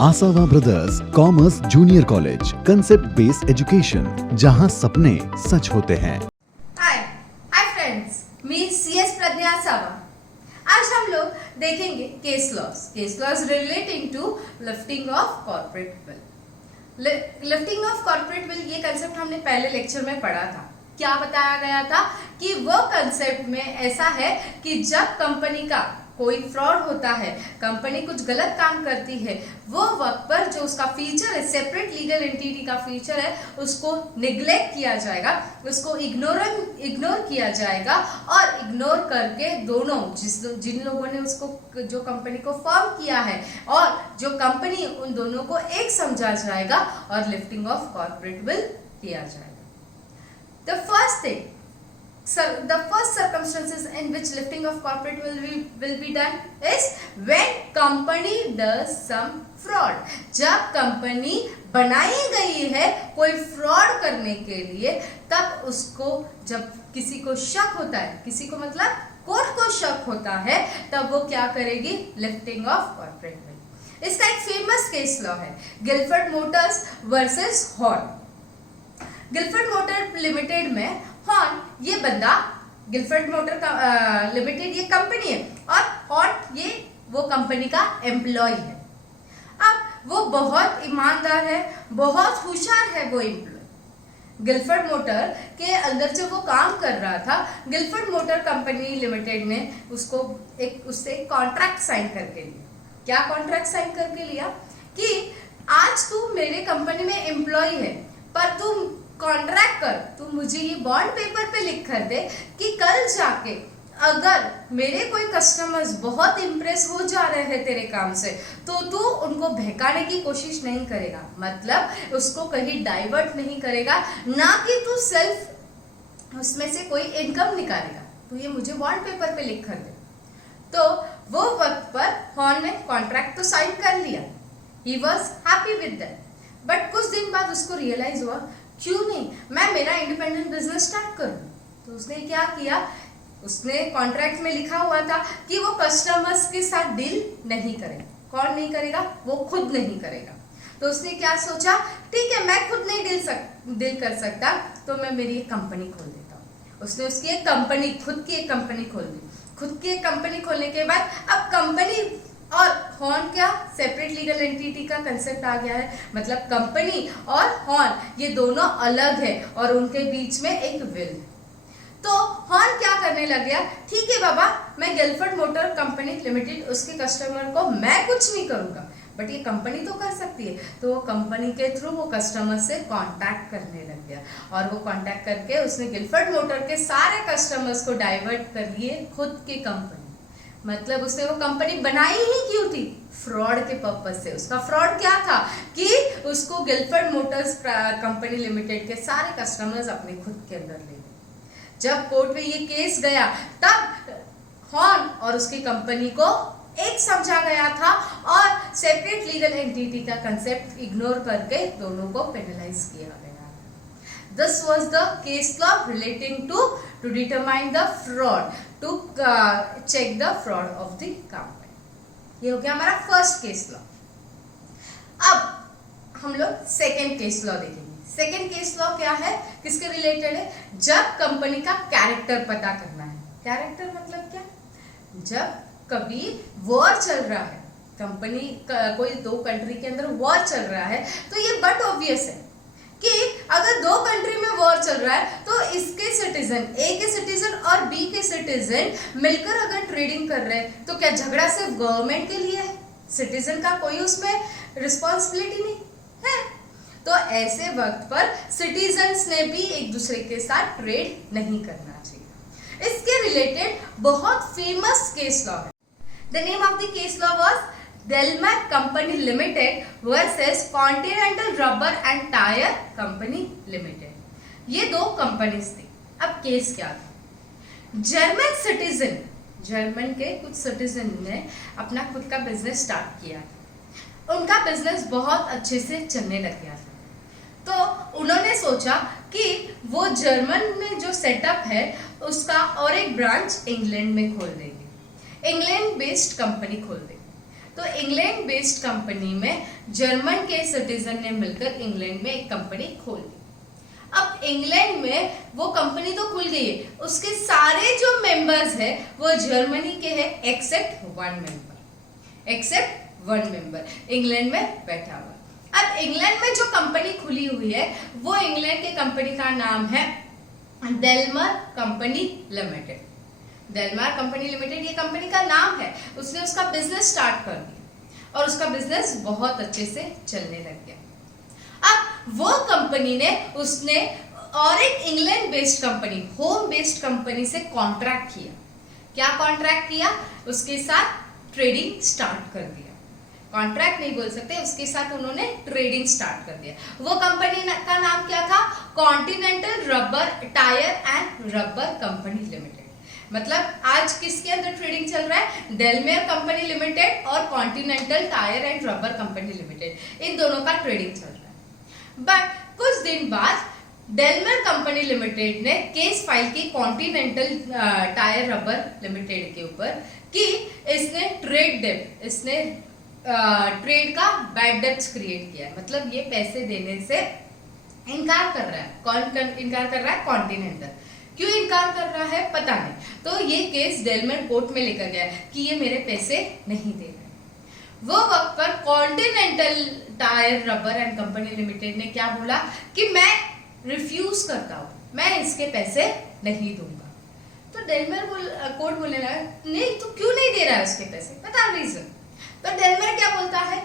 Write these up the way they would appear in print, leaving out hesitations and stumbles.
आसावा brothers commerce junior college, concept based education, जहां सपने सच होते हैं। हाय फ्रेंड्स, मी CS प्रज्ञा आसावा। आज हम लोग देखेंगे case laws relating to lifting of corporate veil. Lifting of corporate veil ये कंसेप्ट हमने पहले लेक्चर में पढ़ा था। क्या बताया गया था कि वो कंसेप्ट में ऐसा है कि जब कंपनी का कोई फ्रॉड होता है, कंपनी कुछ गलत काम करती है, वो वक्त पर जो उसका फीचर है, सेपरेट लीगल एंटिटी का फीचर है, उसको निग्लेक्ट किया जाएगा, उसको इग्नोर किया जाएगा और इग्नोर करके दोनों जिन लोगों ने उसको जो कंपनी को फॉर्म किया है और जो कंपनी, उन दोनों को एक समझा जाएगा और लिफ्टिंग ऑफ कॉर्पोरेट विल किया जाएगा। The first circumstances in which lifting of corporate will be done is when company does some fraud। जब कंपनी बनाई गई है कोई फ्रॉड करने के लिए, तब उसको, जब किसी को शक होता है, किसी को मतलब कोर्ट को शक होता है, तब वो क्या करेगी? Lifting of corporate will. इसका एक फेमस केस लॉ है Gilford Motors versus horn. Gilford motor limited में हॉर्न, ये बंदा, गिलफर्ड मोटर लिमिटेड ये कंपनी है और हॉर्न ये वो कंपनी का एम्प्लॉय है। अब वो बहुत ईमानदार है, बहुत होशियार है वो एम्प्लॉय। गिलफर्ड मोटर के अंदर जब वो काम कर रहा था, गिलफर्ड मोटर कंपनी लिमिटेड ने उससे एक कॉन्ट्रैक्ट साइन करके लिया। क्या कॉन्ट्रैक्ट साइन करके लिया? कि आज तू मेरे कंपनी में एम्प्लॉय है, पर तू कॉन्ट्रैक्ट कर, तू मुझे ये बॉन्ड पेपर पे लिख कर दे कि कल जाके अगर मेरे कोई कस्टमर्स बहुत इम्प्रेस हो जा रहे हैं तेरे काम से, तो तू उनको बहकाने की कोशिश नहीं करेगा, मतलब उसको कहीं डाइवर्ट नहीं करेगा, ना कि तू सेल्फ उसमें से कोई इनकम निकालेगा। तो ये मुझे बॉन्ड पेपर पे लिख कर दे। तो वो वक्त पर हॉर्न ने कॉन्ट्रैक्ट तो साइन कर लिया, he was happy with that. But कुछ दिन बाद उसको रियलाइज हुआ, क्यों नहीं मैं मेरा इंडिपेंडेंट बिजनेस स्टार्ट करूं। तो उसने क्या किया? उसने कॉन्ट्रैक्ट में लिखा हुआ था कि वो कस्टमर्स के साथ डील नहीं करेगा। कौन नहीं करेगा? वो खुद नहीं करेगा। तो उसने क्या सोचा, ठीक है, मैं खुद नहीं डील कर सकता, तो मैं मेरी एक कंपनी खोल देता हूँ। उसने उसकी एक कंपनी, खुद की एक कंपनी खोल दी। खुद की एक कंपनी खोलने के बाद अब कंपनी और हॉर्न, क्या सेपरेट लीगल एंटिटी का कंसेप्ट आ गया है, मतलब कंपनी और हॉर्न ये दोनों अलग है और उनके बीच में एक विल है। तो हॉर्न क्या करने लग गया, ठीक है बाबा, मैं गिलफर्ड मोटर कंपनी लिमिटेड, उसके कस्टमर को मैं कुछ नहीं करूंगा, बट ये कंपनी तो कर सकती है। तो वो कंपनी के थ्रू वो कस्टमर से कांटेक्ट करने लग गया और वो कांटेक्ट करके उसने गिलफर्ड मोटर के सारे कस्टमर्स को डाइवर्ट कर लिए खुद की कंपनी। मतलब उसने वो कंपनी बनाई ही क्यों थी? फ्रॉड के पर्पज से। उसका फ्रॉड क्या था कि उसको गिलफर्ड मोटर्स कंपनी लिमिटेड के सारे कस्टमर्स अपने खुद के अंदर ले गए। जब कोर्ट में ये केस गया, तब हॉर्न और उसकी कंपनी को एक समझा गया था और सेपरेट लीगल एंटिटी का कंसेप्ट इग्नोर करके दोनों को पेनलाइज किया गया। This was the case law relating to determine the fraud, to check the fraud of the company। ये हो गया हमारा फर्स्ट केस लॉ। अब हम लोग सेकेंड केस लॉ देखेंगे। सेकेंड केस लॉ क्या है, किसके रिलेटेड है? जब कंपनी का कैरेक्टर पता करना है। कैरेक्टर मतलब क्या? जब कभी वॉर चल रहा है, कंपनी कोई दो कंट्री के अंदर वॉर चल रहा है, तो ये बट ऑब्वियस है कि अगर दो कंट्री में वॉर चल रहा है, तो इसके सिटीजन, ए के सिटीजन और बी के सिटीजन मिलकर अगर ट्रेडिंग कर रहे हैं, तो क्या झगड़ा सिर्फ गवर्नमेंट के लिए है? सिटीजन का कोई उसमें रिस्पॉन्सिबिलिटी नहीं है। तो ऐसे वक्त पर सिटीजन्स ने भी एक दूसरे के साथ ट्रेड नहीं करना चाहिए। इसके रिलेटेड बहुत फेमस केस लॉ है। The name of the case law was Delmer Company Limited versus Continental Rubber and Tire Company Limited। ये दो कंपनीज थी। अब केस क्या था? जर्मन सिटीजन, जर्मन के कुछ सिटीजन ने अपना खुद का बिजनेस स्टार्ट किया। उनका बिजनेस बहुत अच्छे से चलने लग गया था। तो उन्होंने सोचा कि वो जर्मन में जो सेटअप है उसका और एक ब्रांच इंग्लैंड में खोल देंगे, इंग्लैंड बेस्ड कंपनी खोल देंगे। तो इंग्लैंड बेस्ड कंपनी में जर्मन के सिटीजन ने मिलकर इंग्लैंड में एक कंपनी खोल दी। अब इंग्लैंड में वो कंपनी तो खुल गई है, उसके सारे जो मेंबर्स है वो जर्मनी के हैं एक्सेप्ट वन मेंबर इंग्लैंड में बैठा हुआ। अब इंग्लैंड में जो कंपनी खुली हुई है वो इंग्लैंड के कंपनी का नाम है डेलमर कंपनी लिमिटेड। डेलमर कंपनी लिमिटेड ये कंपनी का नाम है। उसने उसका बिजनेस स्टार्ट कर दिया और उसका बिजनेस बहुत अच्छे से चलने लग गया। अब वो कंपनी ने उसने और एक England based company, home based company से कॉन्ट्रैक्ट किया। क्या कॉन्ट्रैक्ट किया? उसके साथ ट्रेडिंग स्टार्ट कर दिया। कॉन्ट्रैक्ट नहीं बोल सकते, उसके साथ उन्होंने ट्रेडिंग स्टार्ट कर दिया। वो कंपनी का नाम क्या था? Continental rubber tyre and rubber company limited. मतलब आज किसके अंदर ट्रेडिंग चल रहा है? डेलमेर कंपनी लिमिटेड और continental tyre and rubber company limited, इन दोनों का ट्रेडिंग चल रहा है। बट कुछ दिन बाद डेलमेर कंपनी लिमिटेड ने केस फाइल की कॉन्टिनेंटल टायर रबर लिमिटेड के ऊपर कि इसने ट्रेड का बैड डेब्ट्स क्रिएट किया है। मतलब ये पैसे देने से इनकार कर रहा है। कौन इनकार कर रहा है? कॉन्टिनेंटल। क्यों इनकार कर रहा है पता नहीं। तो ये केस डेलमेर कोर्ट में लेकर गया कि ये मेरे पैसे नहीं दे रहे। वो वक्त पर continental tyre rubber and company limited ने क्या बोला कि मैं रिफ्यूज करता हूँ, मैं इसके पैसे नहीं दूंगा। तो डेलमेर कोर्ट बोलने लगा नहीं तो क्यों नहीं दे रहा है उसके पैसे, बता रीजन। तो डेलमेर क्या बोलता है?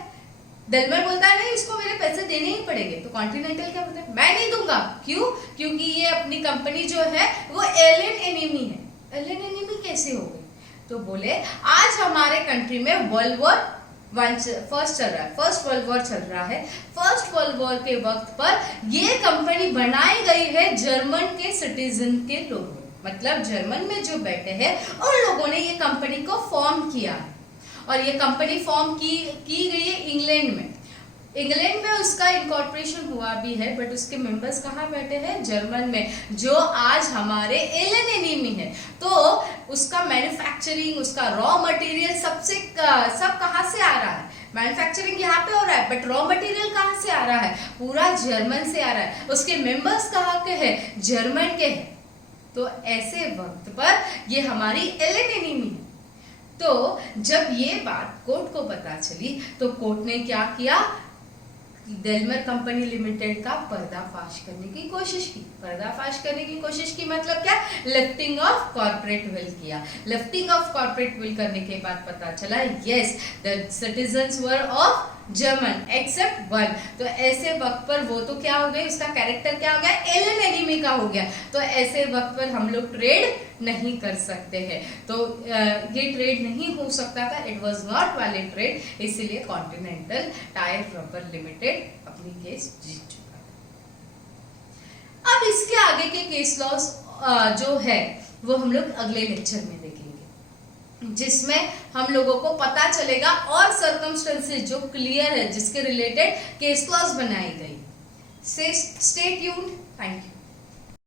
डेलमेर बोलता है नहीं इसको मेरे पैसे देने ही पड़ेंगे। तो कॉन्टिनेंटल क्या बोलता है? मैं नहीं दूंगा। क्यों? क्योंकि ये अपनी कंपनी जो है वो एलियन एनिमी है। एलियन एनिमी कैसे हो गई? तो बोले आज हमारे कंट्री में world war first world war चल रहा है। फर्स्ट वर्ल्ड वॉर के वक्त पर ये कंपनी बनाई गई है जर्मन के सिटीजन के लोगों, मतलब जर्मन में जो बैठे हैं उन लोगों ने ये कंपनी को फॉर्म किया है। और ये कंपनी फॉर्म की गई है इंग्लैंड में। इंग्लैंड में उसका इनकॉर्पोरेशन हुआ भी है, बट उसके मेंबर्स कहाँ बैठे हैं? जर्मन में, जो आज हमारे एलियन एनिमी है। तो उसका मैन्युफैक्चरिंग, उसका रॉ मटेरियल सब कहाँ से आ रहा है? मैन्युफैक्चरिंग यहाँ पे हो रहा है, बट रॉ मटेरियल कहाँ से आ रहा है? पूरा जर्मन से आ रहा है। उसके मेंबर्स कहाँ के हैं? जर्मन के हैं। तो ऐसे वक्त पर ये हमारी एलियन एनिमी है। तो जब ये बात कोर्ट को पता चली तो कोर्ट ने क्या किया? डेलमेर कंपनी लिमिटेड का पर्दाफाश करने की कोशिश की। पर्दाफाश करने की कोशिश की मतलब क्या? लिफ्टिंग ऑफ कॉर्पोरेट विल किया। लिफ्टिंग ऑफ कॉर्पोरेट विल करने के बाद पता चला yes the citizens were of German except one. तो ऐसे वक्त पर वो तो क्या हो गई? उसका कैरेक्टर क्या हो गया? एलियन एनिमी का हो गया। तो ऐसे वक्त पर हम लोग ट्रेड नहीं कर सकते हैं। तो ये ट्रेड नहीं हो सकता था। It was not valid trade, इसीलिए कॉन्टिनेंटल टायर रबर लिमिटेड अपनी केस जीत चुका था। अब इसके आगे के केस लॉस जो है वो हम लोग अगले लेक्चर में देखेंगे, जिसमें हम लोगों को पता चलेगा और सर्कमस्टेंसेस जो क्लियर है, जिसके रिलेटेड केस लॉस बनाई गई। Stay tuned. Thank you.